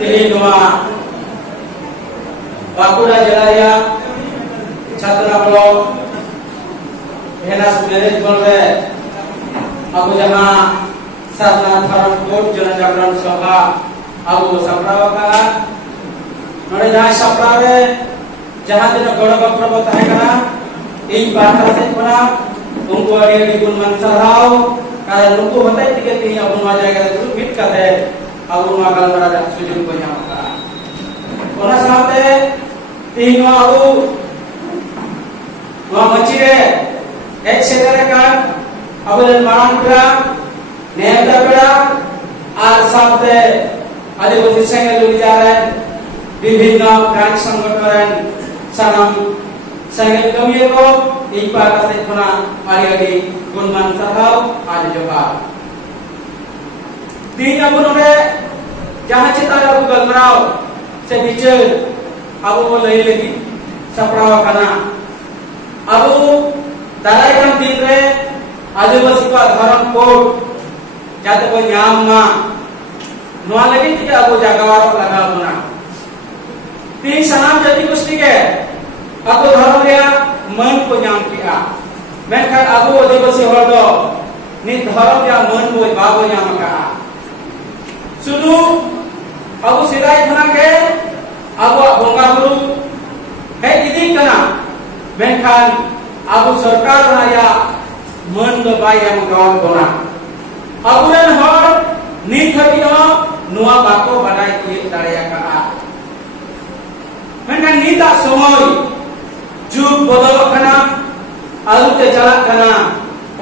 तेहेनुआ बाकुड़ा जिला छात्रा block हेनास marriage बोलते अब जहाँ साधना धर्म कोट जन जागरण सभा अब सप्राव का नोड़े जहाँ सप्राव जहाँ दिन गौड़ बक्र बताए करा इन बाहर से बना उनको अड़ी गुण मन सराव कारण उनको बताए टिके तीन अब उनवा जाएगा तो मिट करते अब उनवा कल बड़ा सुजुग को यहाँ का कोना सामने तीन अब वहाँ मचीरे एक सेकंड का अब निर्माण करा नेता करा आज सामने आदिवासी संघ लोग जा रहे विभिन्न ब्रांच संगठन सनम संघ कमियों को एक बार से थोड़ा आगे गुणमान सहाव आज जोगा तीन अब उन्होंने जहाँ चितार अब गलमराव से बिचर अब वो ले लेगी सप्राव करना अब दाराई हम दिन रे आदिवासी का धर्म कोड जाते को न्याम मा नवा लगी थी अब वो जागवार लगा बना तीन सनाम जति कुछ ठीक है अब धर्म रे मन को न्याम किया मैं कर अब वो आदिवासी हर दो नि धर्म या मन वो बाबो न्याम का सुनु अब सिलाई बना के अब बोंगा गुरु है इदी कना मैं कर अब सरकार ना या मन दो बाय हम गाँव बना अब उन हर नीत हकिनो नुआ बाको बनाई किए तारिया का मैं कर नीता समय जुग बदल कना आलुते चला कना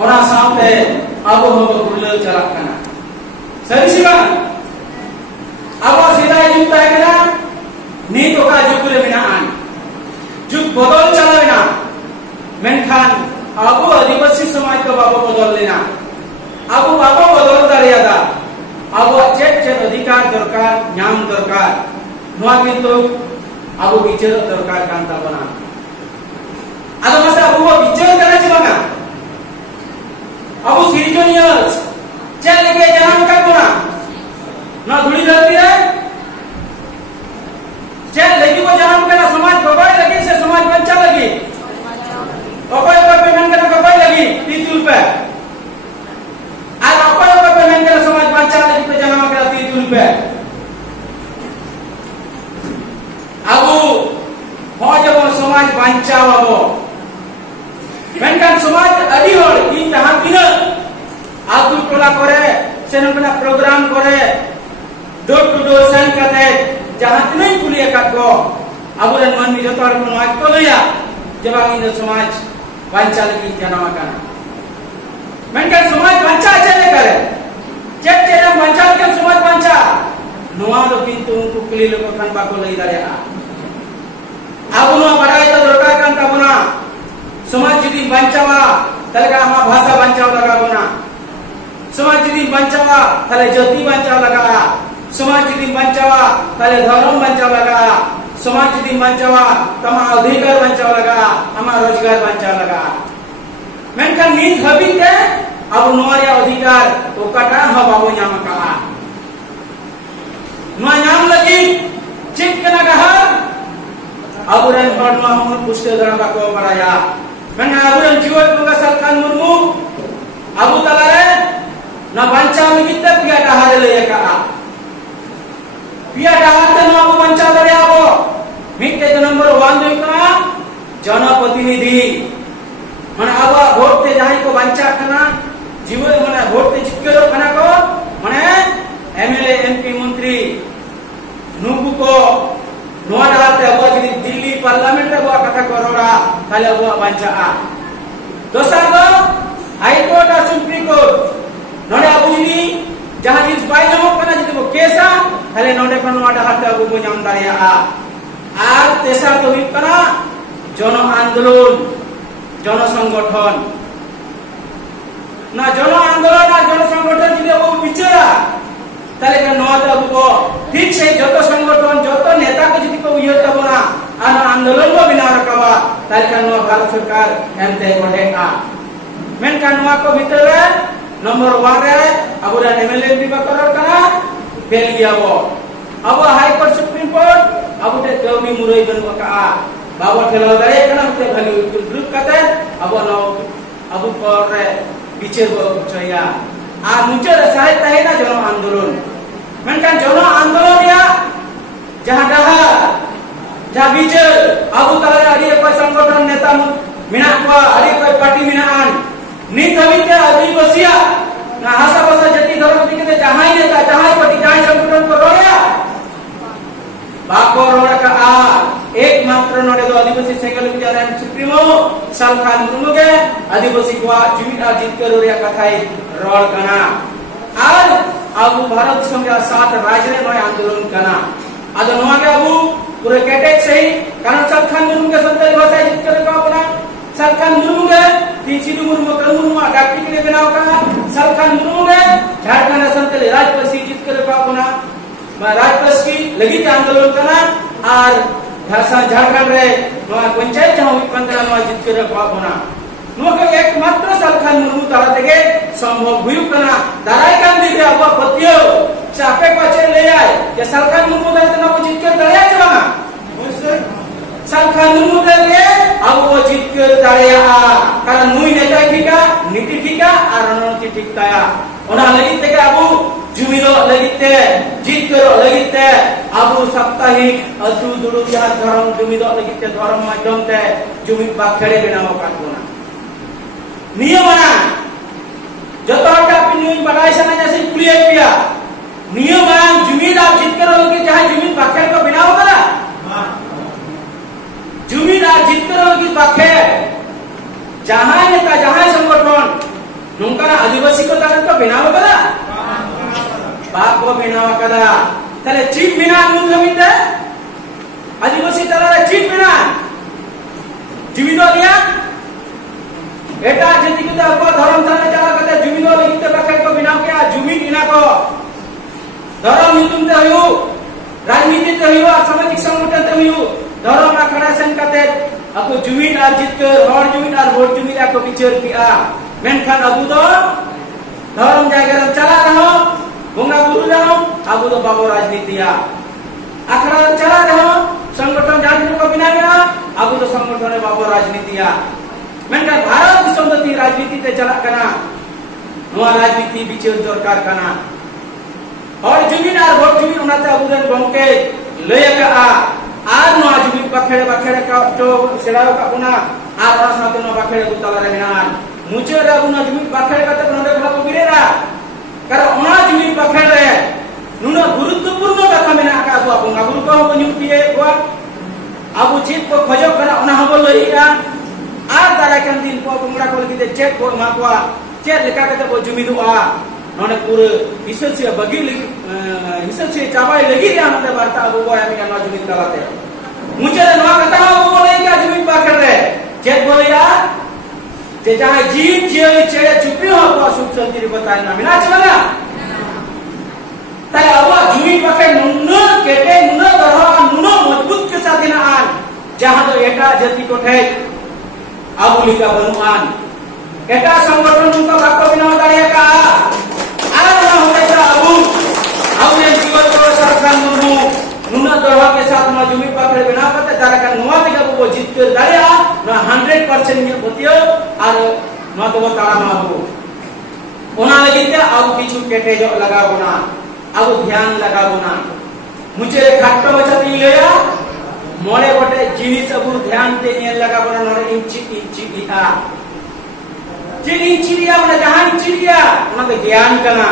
ओना सामने अब हम गुरले चला कना सही सिवा अब सीधा जुग ताय कना नीतो का जुग ले बिना आन जुग बदल चला बिना मेनखान अब आदिवासी समाज को बाबा बदल लेना अब बाबा बदल दारिया दा अब चेक चेक अधिकार दरकार न्याम दरकार नुआ किंतु अब विचार दरकार कांता बना आदम से अब वो विचार करना चाहिए अब सीजनियर्स चल लेके जन्म का बना ना धुड़ी लगती है चल लेके वो जन्म का समाज बबाई लगी से समाज बच्चा लगी अपाय का पेमेंट करना कपाई लगी 30 रुपए आज अपाय का पेमेंट करना समाज बच्चा लगी पे जन्म करा 30 रुपए अब हो जब समाज बच्चा वाबो मेनकान समाज अड़ी होड़ इन जहां तीन आतु टोला करे सेन बना प्रोग्राम करे डोर टू डोर सेंड करते जहां तीन पुलिया काटको अबुरन मन में जतोर को आज को लिया जब इन समाज बच्चा लगी जन्म करना मेनकान समाज बच्चा चले करे चेक चेक बच्चा के समाज बच्चा नुआ लो किंतु उनको कुली लोग खान बाको लई दारिया अब नुआ बड़ाई तो दरकार कान का बना समाज जदी बंचावा तले का हमारा भाषा बंचाव लगा बना समाज जदी बंचावा तले जाति बंचाव लगा समाज जदी बंचावा तले धर्म बंचाव लगा समाज जदी बंचावा तमा अधिकार बंचाव लगा हमारा रोजगार बंचाव लगा मेनखान नीत हबी के अब नोया अधिकार तो कटा ह बाबू न्याम का नुआ न्याम लगी चिक कना कहा अब रन हड़मा हम पुष्टे दरा को बड़ाया मैं अबुरन जीवन को सरकार मुर्मू अबु तलारे ना बंचा में कितने पिया डहारे ले का पिया डहाते ना अबु बंचा दरे आबो मिटे नंबर 1 देखना जनप्रतिनिधि माने अब वोट ते जाई को बंचा कना जीवन माने वोट ते जिक्केरो कना को माने एमएलए एमपी मंत्री नुबु को नोआ डालते अब जदी दिल्ली पार्लियामेंट रे बुआ कथा करोड़ा ताले बुआ बंचा आ दोसर दो हाई कोर्ट और सुप्रीम कोर्ट नोडे अब जदी जहां जिस बाय जमो कना जदी वो केसा ताले नोडे को नोआ डालते अब वो नाम दारिया आ तेसर तो हुई कना जन आंदोलन जन संगठन ना जन आंदोलन ना जन संगठन जदी वो बिचारा ताले का नोआ तो वो ठीक से जत संगठन जत नेता को जदी को उयर तबना आन आंदोलन को बिना रखवा ताले का नोआ भारत सरकार एमते बढ़ेगा मेन का नोआ को भीतर नंबर 1 रे अब एमएलए भी बकरर करा फेल गया वो Abu High Court Supreme Court Abu te kami murai banu ka bawa telau dare kana te bhali group kate Abu kore bicer bo percaya muncul sahit tahina jono andolon menkan jono andolon ya jahadah jah bicer Abu tala adi apa sanggotan neta mina kwa adi apa parti minaan ni kami te adi basia na hasa basa jati dharam dikete jahai neta jahai parti jahai sanggotan ko roya बाको रोड़ा का एकमात्र नोड़े दो आदिवासी सेंगल विचारण supremo Salkhan Murmu के आदिवासी को जीवित जीत कर रोड़िया कथाई रोड़ कना आज आबू भारत समझा सात राज्य ने नए आंदोलन कना आज नवा के आबू पूरे कैटेक सही कारण सालखान मुर्मू के संताली भाषा जीत कर का अपना सालखान मुर्मू के तीन मुर्मू कल मुर्मू डाक्टी के लिए बनाओ कना सालखान मुर्मू के झारखंड संताली राजपसी जीत कर का अपना राजपस की लगी आंदोलन करना और भाषा झारखंड रे पंचायत जहाँ पंद्रह जीत कर होना एकमात्र सालखान मुर्मू तारा तेगे संभव हुई करना दाराई काम दी अब पतियो चापे पाचे ले आए कि सालखान मुर्मू तारा तना वो जीत कर दरिया चलाना सालखान मुर्मू तारा अब वो जीत कर दरिया कारण नुई नेता ठीका नीति ठीका और रणनीति ठीक ताया ओना लगी तेगे अब जुमिदो लगिते जीत करो लगिते आबू साप्ताहिक अतु दुडु जहां धर्म जुमिदो लगिते धर्म माध्यम ते जुमिद बाखेड़े बनाओ काटोना नियमना जतो हटा पिनियन बडाई सना जैसे कुलिए पिया नियमना जुमिद आप जीत करो लगी जहां जुमिद बाखेड़ को बनाओ करा जुमिद आप जीत करो लगी बाखेड़ जहां नेता जहां संगठन नोंकाना आदिवासी को ताकत को बनाओ करा बाको बेनावा कदा तले चीफ बिना मुद्रमिते आदिवासी तला चीफ बिना जीवितो लिया एटा जति के अब धर्म थाने चला कते जीवितो लिते बखे को बिना के जुमिन इना को धर्म नितुम ते हयु राजनीति ते हयु सामाजिक संगठन ते हयु धर्म आखड़ा सन कते अब जुमिन आ जीत के हर जुमिन आ वोट जुमिन को विचार किया मेनखान अबु दो धर्म जागर चला रहो बोंगा बुरु रहो आबू तो बाबो राजनीतिया आखड़ा चला रहो संगठन जाति को बिना बिना आबू तो संगठन बाबो राजनीतिया मेनका भारत संगति राजनीति ते चला कना नवा राजनीति बिचर दरकार कना और जुमिन और वोट जुमिन उनाते आबू रन गमके लयका आर नवा जुमिन बखेड़े का जो सेडाओ का पुना आर रासनाते नवा बखेड़े गुताला रे बिना मुचे रे उना जुमिन बखेड़े का ते नडे खला को बिरेरा कारण ओना जुमिन बखेड़े नुना गुरुत्वपूर्ण कथा मेना का अब बोंगा गुरु को बनिउतिए को अब चीज को खजो करा ओना हबो लइया आ दारा kan दिन को बोंगरा को लगी चेक को मा को चेक लेका कते बो जुमिदुआ नोने पूरे हिस्से से बगी हिस्से से चाबाई लगी रे नते वार्ता अब वो आमी ना जुमिन कराते मुझे नवा कथा वो बोले क्या जुमिन बखेड़े चेक बोलिया जे जहां जीव जियली चेड़े चुपी हो को सुख संति बताय ना मिना चला ताई अब जुमिन बखे नुनो केटे नुनो दरहा नुनो मजबूत के साथ ना आन जहां तो एटा जति को ठे आबुली का बनुआन एटा संगठन उनका बाको बिना दाड़िया का आर ना होते का अबू ने जीवन को सरकार नुनो नुनो दरहा के साथ ना जुमिन बखे बिना करते दारा का नुवा के वो जीत कर दाड़िया ना 100% ये होतियो और ना तो वो तारा ना हो ओना लगिते अब किछु केटे जो लगा होना अब ध्यान लगा होना मुझे घाटो बचा दी लेया मोड़े बटे जिनिस अब ध्यान ते ने लगा होना नोरे इंची लिया जिन इंची लिया मतलब जहां इंची लिया ओना तो ज्ञान कना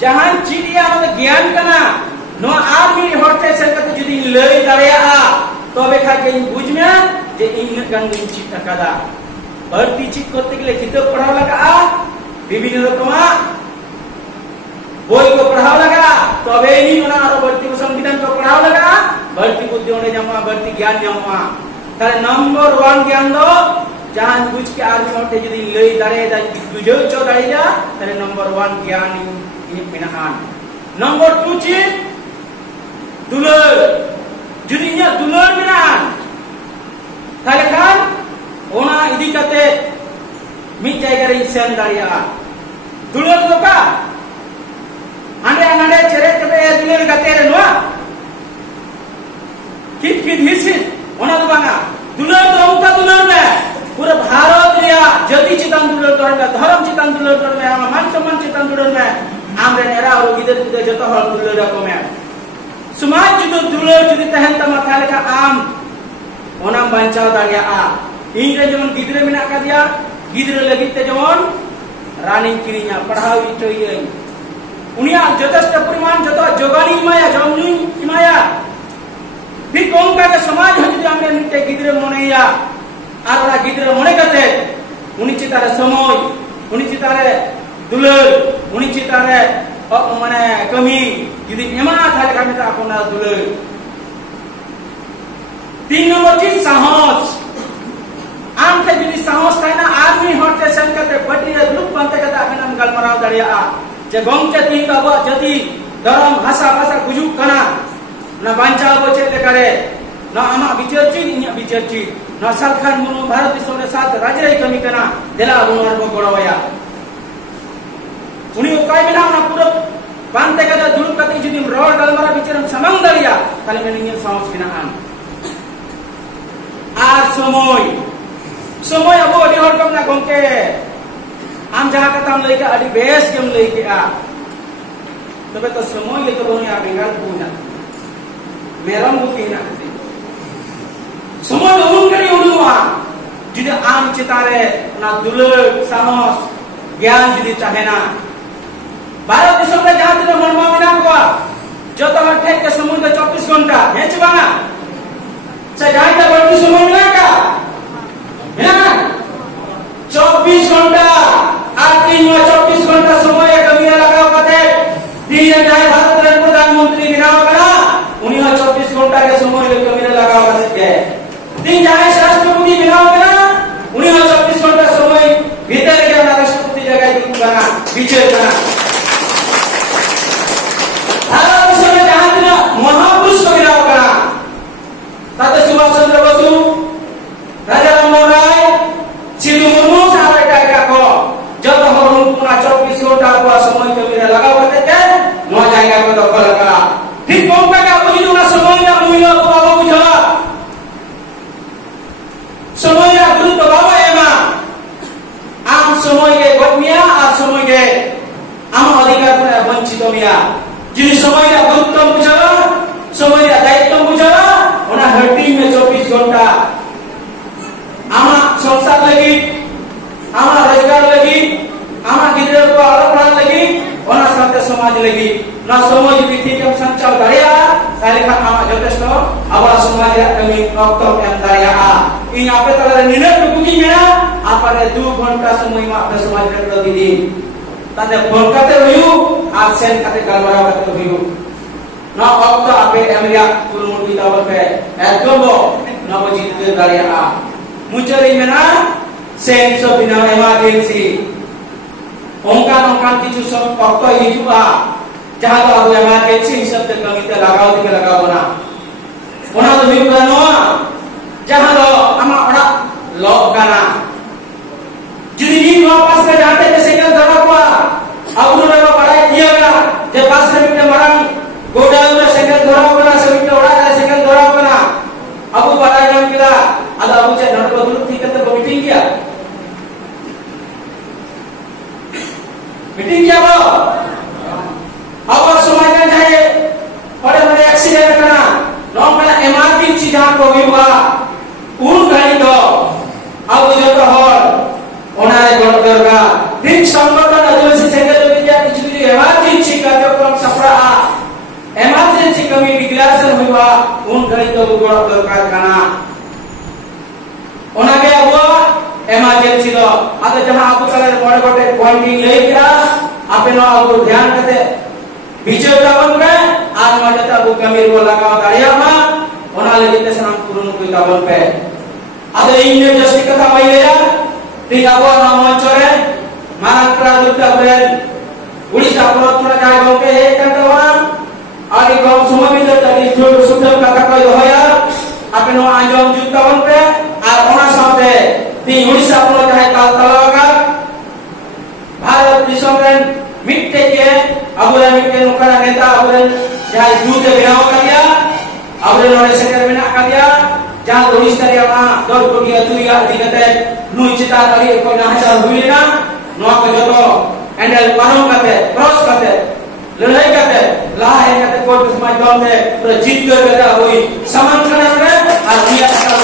जहां इंची लिया मतलब ज्ञान कना नो आमी होते से कते जुदी लई दाड़िया तबे खाके बुझ में जे इन गन इंची तकदा भर्ती चित करते के लिए किताब पढ़ाव लगा विभिन्न रकमा बोई को पढ़ाव लगा तबे ही ओना और भर्ती संविधान को पढ़ाव लगा भर्ती बुद्धि होने जमा भर्ती ज्ञान जमा तारे नंबर 1 ज्ञान दो जहां बुझ के आर्मी होते जदी लई दाड़े दा बुझो चो दाड़े जा तारे नंबर 1 ज्ञान ये मिनाहान नंबर 2 चीज दुलर जुदिnya दुलर मिनाहान ताले खान ओना इदी कते मिट जायगा रे सेन दाड़िया दुलर तो का 100% nade cere tebe duler gatere noa kit hisi ona do banga duler do uta duler me पूरे भारत रिया जति चितान दुलर करबे धर्म चितान दुलर करबे हम मान सम्मान चितान दुलर में आमरे नेरा और गिदर गिदर जतो हल दुलर को में समाज जुदो दुलर जुदि तहन तमा थाले का आम ओनाम बांचाव दाड़िया आ इंग्रे जेमन गिदरे मेना का दिया गिदरे लगित ते जेमन रानिंग किरिया पढ़ाव इटोय उनिया जथेष्ट परिमाण जतो जोगानी माया जमनु माया भी कोन का समाज जुदि आमरे निते गिदरे मनेया आरा गिदरे मने कते उनी चितारे समय उनी चितारे दुलर उनी चितारे माने कमी जुदि एमा थाले का मेता अपना दुलर 3 नंबर चीज साहस आम के जुदि साहस थाना आर्मी हटते संकते पटी ग्रुप बनते कता अपना गलमराव दरिया जे गंके तीन का जति धर्म भाषा भाषा गुजुक कना ना बांचा बचे ते करे ना आमा विचर्ची इन्या विचर्ची ना सरकार मुनु भारत दिसों के साथ राज्य कमी कना दिला बुनवार को गोड़ावया उनी उकाय बिना ना पूरा बांधते कदा दुरुप कते जुदी रोड गलमरा बिचरम समंग दरिया ताले में नियर साहस बिना आर समय अब अडी हर कम ना गंके आम जहां कताम लइका अडी बेस गेम लइके आ तबे तो समय ले तो बोने आ बेंगाल पूना मेरम बुकी ना समय उन करी उनुआ जुदी आम चितारे ना दुलर साहस ज्ञान जुदी चाहेना भारत दिसों में जहां तिना मनमा बिना को जो तो ठेक के समुद्र 24 घंटा हेच बाना से जाय का बड़ी समय ना का है ना 24 घंटा और 24 घंटा समय कमिया लगाओ कते दिन जाय भारत रे प्रधानमंत्री बिना करा उनी 24 घंटा के समय ले कमिया लगाओ कते दिन जाय राष्ट्रपति बिना करा उनी 24 घंटा समय भीतर के राष्ट्रपति जगह की बना विजय बना भारत समय जहां तिना महापुरुष बिना करा ताते सुभाष चंद्र बसु राजा राममोहन राय सिद्धू मुर्मू सारे टाइगा को जब हम पूरा 24 घंटा का समय कमिया लगाओ करते थे नो जाएगा को तो लगा फिर कौन का बुझी ना समय ना मुइलो को बाबा बुझला समय ना गुरु तो बाबा एमा आम समय के गोमिया आ समय के आम अधिकार को वंचित मिया जिन समय ना गुरुत्व बुझला समय ना दायित्व बुझला ओना हड्डी में 24 घंटा आमा संसार लगी आमा रोजगार लगी आमा गिदरे को अलग लगी ओना साथे समाज लगी ना समाज विधि के संचाल दारिया ताले खा आमा जथेष्ट आबा समाज रे कमी रक्त एम दारिया इन आपे तले निने टुकी मेना आपरे 2 घंटा समय मा आपे समाज रे प्रति ताते फोन काते होयु आ सेन काते गलमरा काते होयु ना रक्त आपे एमरिया कुरुमुटी दावल पे एकदम नवजीत दारिया मुचरी मेना सेन सब बिना इमरजेंसी ओंकान किछु सब पक्का हिजुआ जहां तो अब इमरजेंसी सब ते कमिते लगाओ दिके लगाओ ना ओना तो हिजु बनो जहां तो आमा ओड़ा लॉक काना जुदी नी वापस के जाते के सिंगल धरा को अब उन्होंने पढ़ाई किया गया जे पास में मिटे मरन गोडाउन में सिंगल धरा को ना से मिटे ओड़ा जाए सिंगल धरा को ना अब पढ़ाई नाम किला ada abu cek nak dulu tiket tu meeting dia apa? Apa semuanya jadi pada mana accident kena, non pada emergency jam ko biwa, gari do, abu jodoh hor, onai jodoh ka, tim sambutan adu si sengal tu dia kici emergency kata orang sapra, emergency kami diglasan biwa, gari do jodoh ka kena. ओनागे अब emergency लो आते जहां आपको चले बड़े बड़े Poynting ले किया आपे नो आपको ध्यान करते बीचे टावन पे आज मजता अब कमीर को लगाओ दाड़िया मा ओना ले जिते सनाम पुरुन को टावन पे आते इन्ने जस्टी कथा माइलेया ठीक अब ना मंचरे मानकरा दुटा बेन उड़ीसा पुरतुरा जाय गोके एक कंटवा आगे गांव सुमबिद तनी जोड़ सुधर कथा कोई होया आपे नो आंजम जुटावन पे আর ওনা সাথে তি উড়িষ্যা পুরো চাই কাল তালাকা ভারত দিশমেন মিটতে কে আবুরা মিটতে নকরা abren jahai dute benaw kaliya abren ore seker benak kaliya jang dois tari ama dor kogi atuya dinate nui cita tari ko na hajar huina noa ko joto handle parong kate cross kate लड़ाई करते लाहे करते court समाज में जीत कर करता हुई समान करने में और